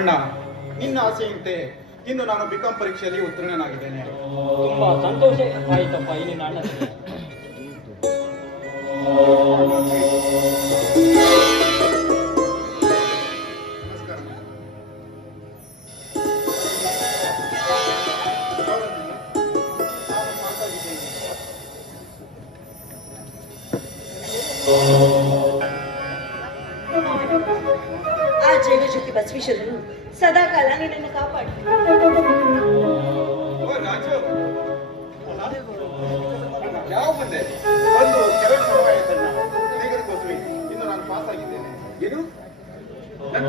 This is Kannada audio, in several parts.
ಅಣ್ಣ ನಿನ್ನ ಆಸೆಯಂತೆ ಇನ್ನು ನಾನು ಬಿಕಾಂ ಪರೀಕ್ಷೆಯಲ್ಲಿ ಉತ್ತೀರ್ಣನಾಗಿದ್ದೇನೆ. ತುಂಬಾ ಸಂತೋಷ ಆಯ್ತಪ್ಪ ಇಲ್ಲಿ ನಿನ್ನ ಆ ಬಸವೇಶ್ವರನು ಸದಾ ಕಾಲ ನಿನ್ನನ್ನು ಕಾಪಾಡಿ. ಯಾವ ಇನ್ನು ನಾನು ಪಾಸ್ ಏನು?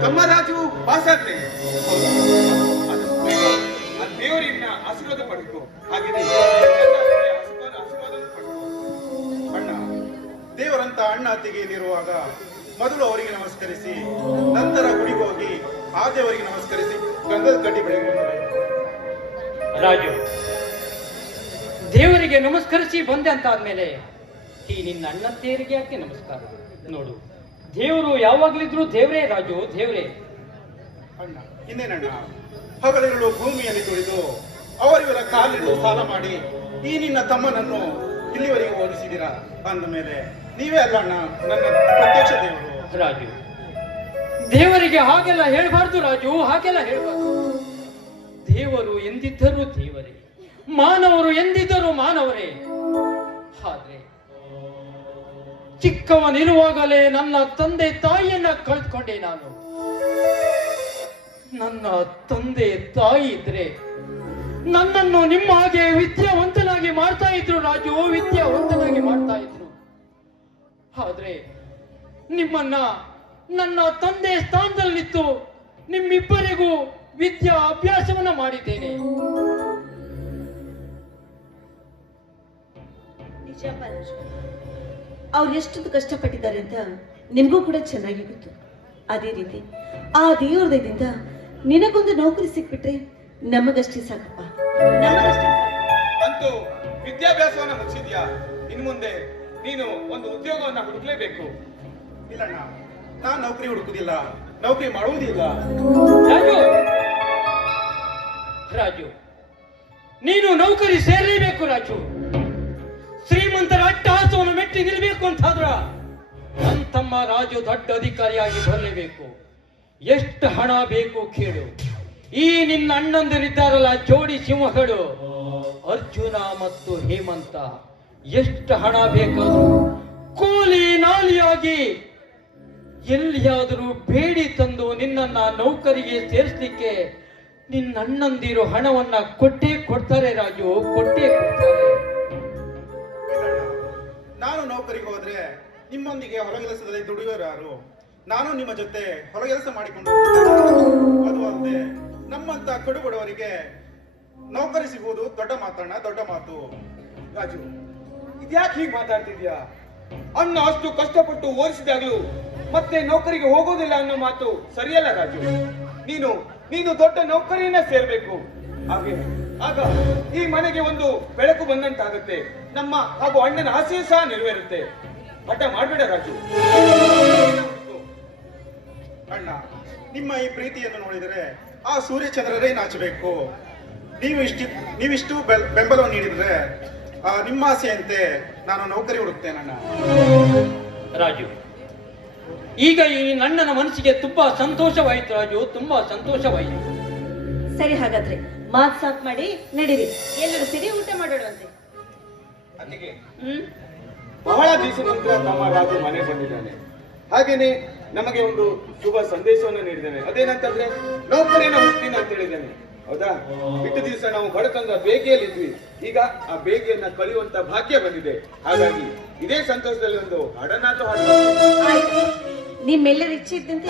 ತಮ್ಮ ರಾಜು ಪಾಸ್ ಆಗ್ತೇನೆ ದೇವರಿನ ಆಶೀರ್ವಾದ ಪಡೆದು ಹಾಗೆ ಆಶೀರ್ವಾದ ಅಣ್ಣ, ದೇವರಂತ ಅಣ್ಣ ಅತ್ತಿಗೆಯಲ್ಲಿರುವಾಗ ಮೊದಲು ಅವರಿಗೆ ನಮಸ್ಕರಿಸಿ ನಂತರ ಗುಡಿಗೆ ಹೋಗಿ ಆ ದೇವರಿಗೆ ನಮಸ್ಕರಿಸಿ ಗಂಧದ ಕಟ್ಟಿ ಬೆಳಗ್ಗೆ ರಾಜು ದೇವರಿಗೆ ನಮಸ್ಕರಿಸಿ ಬಂದೆ ಅಂತ ಆದ್ಮೇಲೆ ಈ ನಿನ್ನ ಅಣ್ಣ ತೇರಿಗೆ ಯಾಕೆ ನಮಸ್ಕಾರ? ನೋಡು ದೇವರು ಯಾವಾಗ್ಲಿದ್ರು ದೇವರೇ ರಾಜು ದೇವರೇ. ಅಣ್ಣ ಇನ್ನೇನಣ್ಣ? ಹಗಲಿರುಳು ಭೂಮಿಯಲ್ಲಿ ತುಳಿದು ಅವರಿವರ ಕಾಲಿಡು ಸಾಲ ಮಾಡಿ ಈ ನಿನ್ನ ತಮ್ಮನನ್ನು ಇಲ್ಲಿವರೆಗೆ ಓದಿಸಿದಿರ ಅಂದ ಮೇಲೆ ನೀವೇ ಅಲ್ಲ ಅಣ್ಣ ನನ್ನ ಪ್ರತ್ಯಕ್ಷ ದೇವರು. ರಾಜು. ದೇವರಿಗೆ ಹಾಗೆಲ್ಲ ಹೇಳಬಾರ್ದು ರಾಜು, ಹಾಗೆಲ್ಲ ಹೇಳಬಾರ್ದು. ದೇವರು ಎಂದಿದ್ದರೂ ದೇವರೇ, ಮಾನವರು ಎಂದಿದ್ದರೂ ಮಾನವರೇ. ಆದ್ರೆ ಚಿಕ್ಕವನಿರುವಾಗಲೇ ನನ್ನ ತಂದೆ ತಾಯಿಯನ್ನ ಕಳೆದುಕೊಂಡೆ ನಾನು. ನನ್ನ ತಂದೆ ತಾಯಿ ಇದ್ರೆ ನನ್ನನ್ನು ನಿಮ್ಮ ಹಾಗೆ ವಿದ್ಯಾವಂತನಾಗಿ ಮಾಡ್ತಾ ಇದ್ರು ರಾಜು, ವಿದ್ಯಾವಂತನಾಗಿ ಮಾಡ್ತಾ ಇದ್ರು. ಆದ್ರೆ ನಿಮ್ಮನ್ನ ನನ್ನ ತಂದೆ ಸ್ಥಾನದಲ್ಲಿತ್ತು ನಿಮ್ಮಿಬ್ಬರಿಗೂ ವಿದ್ಯಾ ಅಭ್ಯಾಸವನ್ನ ಮಾಡಿದ್ದೇನೆ. ಅವ್ರು ಎಷ್ಟೊಂದು ಕಷ್ಟಪಟ್ಟಿದ್ದಾರೆ ಅಂತ ನಿಮಗೂ ಕೂಡ ಚೆನ್ನಾಗಿ ಗೊತ್ತು. ಅದೇ ರೀತಿ ಆ ದೇವ್ರದಿಂದ ನಿನಗೊಂದು ನೌಕರಿ ಸಿಕ್ಬಿಟ್ರೆ ನಮಗಷ್ಟೇ ಸಾಕಪ್ಪ. ನಮಗಷ್ಟೇ ಸಾಕು. ಅಂತೂ ವಿದ್ಯಾಭ್ಯಾಸವನ್ನ ಮುಚ್ಚಿದ್ಯಾ ಇನ್ನು ಮುಂದೆ ನೀನು ಒಂದು ಉದ್ಯೋಗವನ್ನ ಹುಡುಕ್ಲೇಬೇಕು. ನಾನು ನೌಕರಿ ಹುಡುಕುದಿಲ್ಲ. ನೌಕರಿ ಮಾಡುವುದಿಲ್ಲ. ರಾಜು! ರಾಜು! ನೀನು ನೌಕರಿ ಸೇರಲೇಬೇಕು ರಾಜು. ಶ್ರೀಮಂತರ ಅಟ್ಟಹಾಸವನ್ನು ಮೆಟ್ಟಿ ನಿಲ್ಬೇಕು ಅಂತಾದ್ರ? ನನ್ನ ತಮ್ಮ ರಾಜು ದೊಡ್ಡ ಅಧಿಕಾರಿಯಾಗಿ ಬರಲೇಬೇಕು. ಎಷ್ಟು ಹಣ ಬೇಕು ಕೇಳು. ಈ ನಿನ್ನ ಅಣ್ಣಂದಿರಿದ್ದಾರಲ್ಲ ಜೋಡಿ ಸಿಂಹಗಳು. ಅರ್ಜುನ ಮತ್ತು ಹೇಮಂತ, ಎಷ್ಟು ಹಣ ಬೇಕಾದ್ರೂ ಕೂಲಿ ನಾಲಿಯಾಗಿ ಎಲ್ಲಿಯಾದರೂ ಬೇಡಿ ತಂದು ನಿನ್ನನ್ನ ನೌಕರಿಗೆ ಸೇರಿಸ್ಲಿಕ್ಕೆ ನಿನ್ನ ಅಣ್ಣಂದಿರು ಹಣವನ್ನ ಕೊಟ್ಟೇ ಕೊಡ್ತಾರೆ ರಾಜು, ಕೊಟ್ಟೇ ಕೊಡ್ತಾರೆ. ನಾನು ನೌಕರಿಗೆ ಹೋದ್ರೆ ನಿಮ್ಮೊಂದಿಗೆ ಹೊಲಗೆಲಸದಲ್ಲಿ ದುಡಿಯೋರು ಯಾರು? ನಾನು ನಿಮ್ಮ ಜೊತೆ ಹೊಲಗೆಲಸ ಮಾಡಿಕೊಂಡು. ಅದು ಅಲ್ಲದೆ ನಮ್ಮಂತ ಕಡುಬಡವರಿಗೆ ನೌಕರಿ ಸಿಗುವುದು ದೊಡ್ಡ ಮಾತಣ್ಣ, ದೊಡ್ಡ ಮಾತು. ರಾಜು, ಇದ್ಯಾಕೆ ಹೀಗೆ ಮಾತಾಡ್ತಿದ್ಯಾ ಅಣ್ಣ ಅಷ್ಟು ಕಷ್ಟಪಟ್ಟು ಓದಿಸಿದಾಗ್ಲೂ ಮತ್ತೆ ನೌಕರಿಗೆ ಹೋಗೋದಿಲ್ಲ ಅನ್ನೋ ಮಾತು ಸರಿಯಲ್ಲ ರಾಜು. ನೀನು ನೀನು ದೊಡ್ಡ ನೌಕರಿಯನ್ನ ಸೇರ್ಬೇಕು. ಹಾಗೆ ಆಗ ಈ ಮನೆಗೆ ಒಂದು ಬೆಳಕು ಬಂದಂತಾಗುತ್ತೆ. ನಮ್ಮ ಹಾಗೂ ಅಣ್ಣನ ಆಸೆಯೂ ಸಹ ನೆರವೇರುತ್ತೆ. ಹಠ ಮಾಡ್ಬೇಡ ರಾಜು. ಅಣ್ಣ ನಿಮ್ಮ ಈ ಪ್ರೀತಿಯನ್ನು ನೋಡಿದರೆ ಆ ಸೂರ್ಯಚಂದ್ರರೇ ನಾಚಬೇಕು. ನೀವು ಇಷ್ಟು ನೀವಿಷ್ಟು ಬೆಲ್- ಬೆಂಬಲ ನೀಡಿದ್ರೆ ಆ ನಿಮ್ಮ ಆಸೆಯಂತೆ ನಾನು ನೌಕರಿ ಹುಡುಕ್ತೇನಣ್ಣ. ರಾಜು ಈಗ ಈ ನನ್ನನ ಮನಸ್ಸಿಗೆ ತುಂಬಾ ಸಂತೋಷವಾಯಿತು ರಾಜು ತುಂಬಾ ಸಂತೋಷವಾಯಿತು. ಸರಿ ಹಾಗಾದ್ರೆ ಮಾತ್ ಸಾಫ್ ಮಾಡಿ ನಡೀರಿ. ಎಲ್ಲರೂ ಸರಿ ಊಟ ಮಾಡೋಣಂತೆ. ಹ್ಮ್? ಬಹಳ ದಿವಸ ನಂತರ ನಮ್ಮ ರಾಜು ಮನೆ ಬಂದಿದ್ದಾನೆ. ಹಾಗೇನೆ ನಮಗೆ ಒಂದು ಶುಭ ಸಂದೇಶವನ್ನು ನೀಡಿದ್ದಾನೆ. ಅದೇನಂತಂದ್ರೆ ನೌಕರಿನ ಹುಟ್ಟಿನ ಅಂತ ಹೇಳಿದ್ದಾನೆ. ಹೌದಾ? ಇಟ್ಟು ದಿವಸ ನಾವು ಬಡತನದ ಬೇಗೆಯಲ್ಲಿ ಇದ್ವಿ ಈಗ ಆ ಬೇಗೆಯನ್ನ ಕಲಿಯುವಂತ ಭಾಗ್ಯ ಬಂದಿದೆ. ಹಾಗಾಗಿ ಇದೇ ಸಂತೋಷದಲ್ಲಿ ಒಂದು ಹಾಡನ್ನಾದ್ರೂ ಆಯ್ತು. ನಿಮ್ಮೆಲ್ಲರ ಇಚ್ಛೆ ಇದ್ದಂತೆ.